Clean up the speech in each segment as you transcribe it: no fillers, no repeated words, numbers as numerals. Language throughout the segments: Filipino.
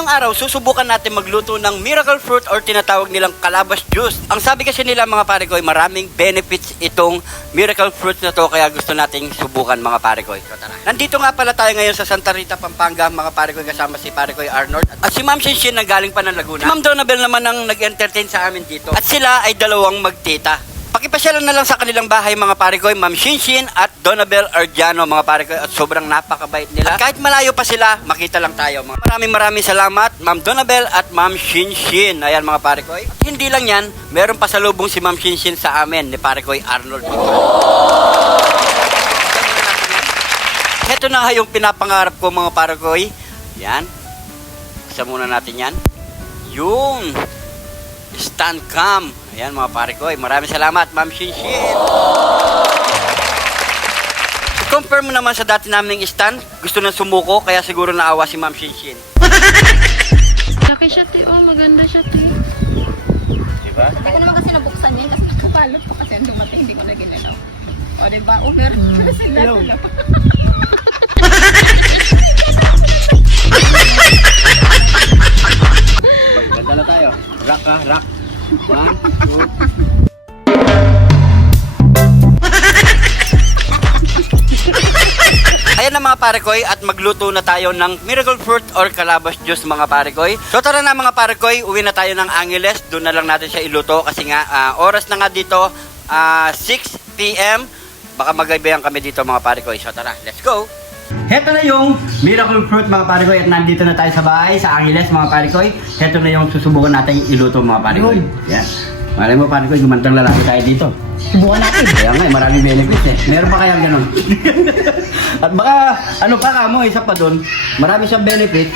Ngayong araw, susubukan natin magluto ng miracle fruit or tinatawag nilang calabas juice. Ang sabi kasi nila mga pare ko, maraming benefits itong miracle fruit na to, kaya gusto nating subukan mga pare ko. So, tara. Nandito nga pala tayo ngayon sa Santa Rita, Pampanga, mga pare ko, kasama si pare ko Arnold. At si Ma'am Shinshin na galing pa ng Laguna. Si Ma'am Donabel naman ang nag-entertain sa amin dito. At sila ay dalawang magtita. Pakipasyalan na lang sa kanilang bahay mga pare ko, Ma'am Shinshin at Donabel Ardiano mga pare ko, at sobrang napakabait nila. At kahit malayo pa sila, makita lang tayo. Maraming salamat Ma'am Donabel at Ma'am Shinshin. Ayan mga pare ko. At hindi lang yan, meron pa salubong si Ma'am Shinshin sa amin ni pare ko Arnold. Ito na nga yung pinapangarap ko mga pare ko. Yan. Isa muna natin yan. Yung stand cam. Ayan mga pare ko, maraming salamat Ma'am Shinshin. Compare mo naman sa dati naming stand, gusto nang sumuko, kaya siguro naawa si Ma'am Shinshin. Laki siya, te. Oh, maganda siya, te. Diba? Hindi ko naman kasi nabuksan yan kasi kakalot pa kasi ang dumating, hindi ko na ginalaw. O diba, over. Sila. Ganda na tayo. Rock ha, rock. 1, 2. Ayan na mga parekoy, at magluto na tayo ng miracle fruit or calabas juice mga parekoy. So tara na mga parekoy, uwi na tayo ng Angeles. Doon na lang natin siya iluto kasi nga oras na nga dito 6 PM. Baka magaybayan kami dito mga parekoy. So tara, let's go! Heto na yung miracle fruit mga parekoy, at nandito na tayo sa bahay sa Angeles mga parekoy. Heto na yung susubukan natin iluto mga parekoy. Yan. Malay mo parekoy, gumantang lalaki tayo dito. Subukan natin. Kaya nga, maraming benefits eh. Meron pa kayang ganun. At baka, ano pa ka mo, isa pa doon, marami siyang benefit.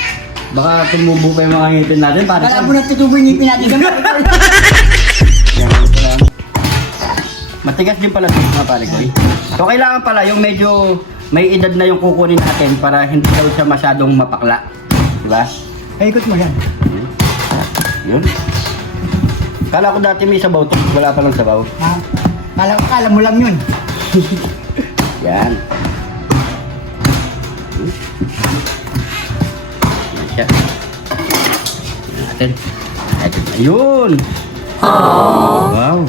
Baka tumubo pa yung mga ngipin natin. Kala mo na tutubo yung ngipin natin. Matigas din pala ito mga parekoy. So kailangan pala yung medyo may edad na yung kukunin natin para hindi daw siya masyadong mapakla. Diba? Ay, ikot mo yan. Yun. Kala ko dati may sabaw to. Wala pa lang sabaw. Ha? Kala mo lang yun. Yan. Yan siya. Yan natin. Ayun. Wow.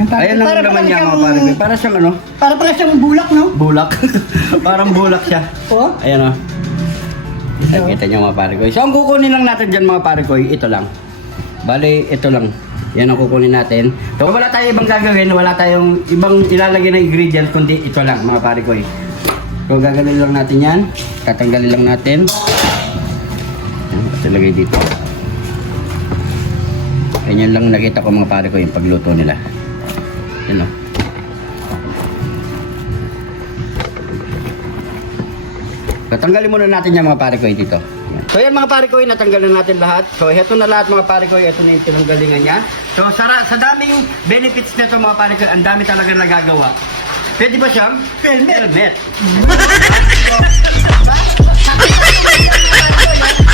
Ayan lang naman niya mga parekoy. Para siyang ano? Para pala siyang bulak, no? Bulak. Parang bulak siya. Oo. Ayan o. Nakita niyo mga parekoy. So ang kukunin lang natin dyan mga parekoy, ito lang. Bale, ito lang. Yan ang kukunin natin. So wala tayong ibang gagawin, wala tayong ibang ilalagay na ingredients, kundi ito lang mga parekoy. So gagawin lang natin yan. Tatanggalin lang natin. Ito lagay dito. Ganyan lang nakita ko mga parekoy yung pagluto nila. Yan o. Tatanggalin muna natin yung mga parekoy dito. Yan. So yan mga parekoy, natanggal na natin lahat. So heto na lahat mga parekoy, ito na yung tinanggalingan niya. So sa daming benefits nito mga parekoy, ang dami talaga nagagawa. Pwede ba siyang? Helmet.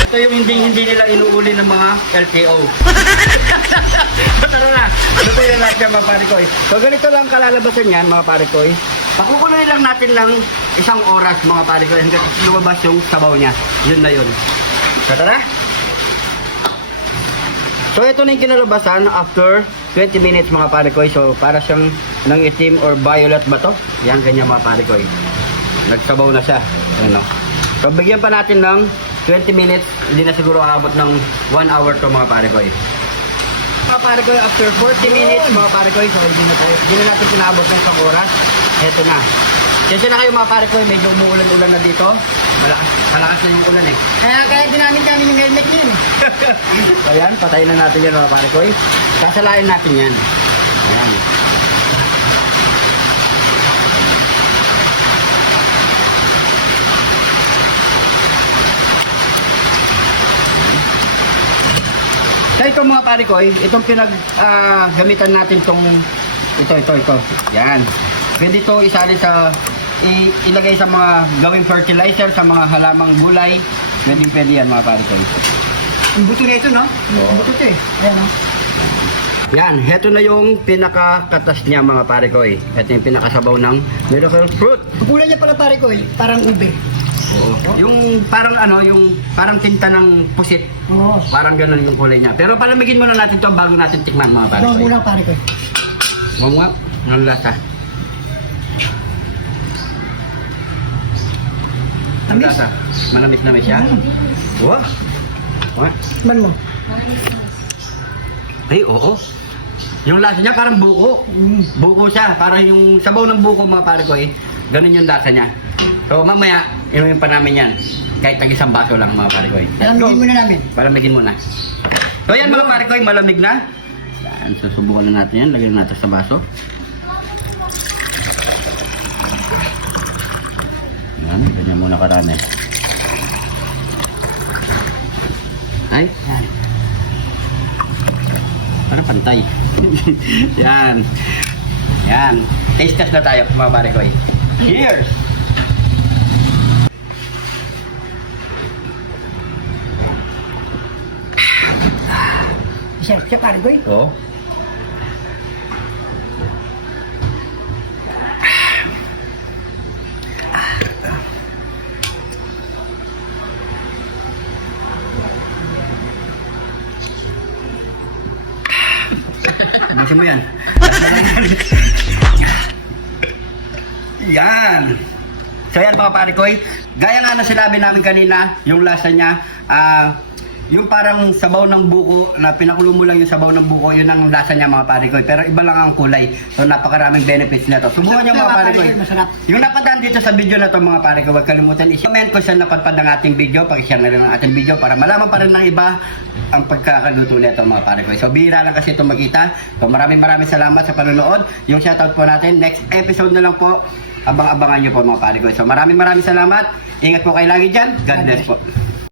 Ito yung hindi nila inuuli ng mga LTO. Tara na, ito yung lahat ng mga parekoy. So ganito lang kalalabasan yan mga parekoy. Pakukuloy lang natin ng 1 oras mga parekoy hanggang lumabas yung sabaw niya. Yun na yun. So tara. So ito na yung kinalabasan after 20 minutes mga parekoy. So para siyang ng itim or violet ba to? Yan ganyan mga parekoy. Nagsabaw na siya. Ayan o. So bigyan pa natin ng 20 minutes. Hindi na siguro aabot ng 1 hour to mga parekoy. Mga parekoy, after 40 minutes mga parekoy, so hindi na natin pinabot ng 1 oras. Eto na. Kasi na kayo mga parekoy, medyo umuulan-ulan na dito. Malakas na yung ulan eh. Kaya ginamit namin yung helmet niya. So yan, patayin na natin yan mga parekoy. Sasalain natin yan. Ayan. So ito mga parekoy, itong gamitan natin itong ito. Yan. Pwede ito isali sa ilagay sa mga gawing fertilizer sa mga halamang gulay. Pwede yan mga parekoy. Ang buto na ito, no? Oo. Buto ito eh. Ayan, no? Yan, heto na yung pinaka-katas niya mga parekoy. Ito yung pinakasabaw ng miracle fruit. Kulay niya pala pare ko eh. Parang ube. Yung parang ano, yung parang tinta ng pusit. Oo. Parang ganun yung kulay niya. Pero palamigin muna natin to bago natin tikman mga pare Ito ko. muna pare ko. Mungwap, ng lasa. Ang Tamis. lasa. Manamis-namis siya. Wow. Wow. Man mo. Ay, oo. Yung lasa niya parang buko. Buko siya. Parang yung sabaw ng buko mga pare ko eh. Ganun yung lasa niya. So mamaya, inumin pa namin yan. Kahit tag isang baso lang mga pare ko eh. Alam muna namin. Palamigin muna. So yan mga pare ko eh, malamig na. Yan, susubukan na natin yan. Lagyan natin sa baso. Yan, ganyan muna karami. Ay, yan. Parang pantay. Yan. Yan. Taste test na tayo mga pare ko eh. Cheers! Siya pare ko. Oh. Bisa mo yan. Yan. So yan mga pare koy, gaya nga na sinabi namin kanina, yung lasa niya, yung parang sabaw ng buko, na pinakulo mo lang yung sabaw ng buko, yun ang lasa niya mga pare koy. Pero iba lang ang kulay. So napakaraming benefits na to. Subukan niyo mga pare koy. Masarap. Yung napadaan dito sa video na to mga pare ko, huwag kalimutan i-comment ko saan napadpad ang ating video, pag-share na rin ang ating video para malaman pa rin ng iba ang pagkakaluto nito mga pare ko. So bihira lang kasi ito magkita. So maraming salamat sa panonood. Yung shoutout po natin, next episode na lang po. Abang-abangan nyo po mga pare ko. So maraming salamat. Ingat po kayo lagi dyan. God bless po.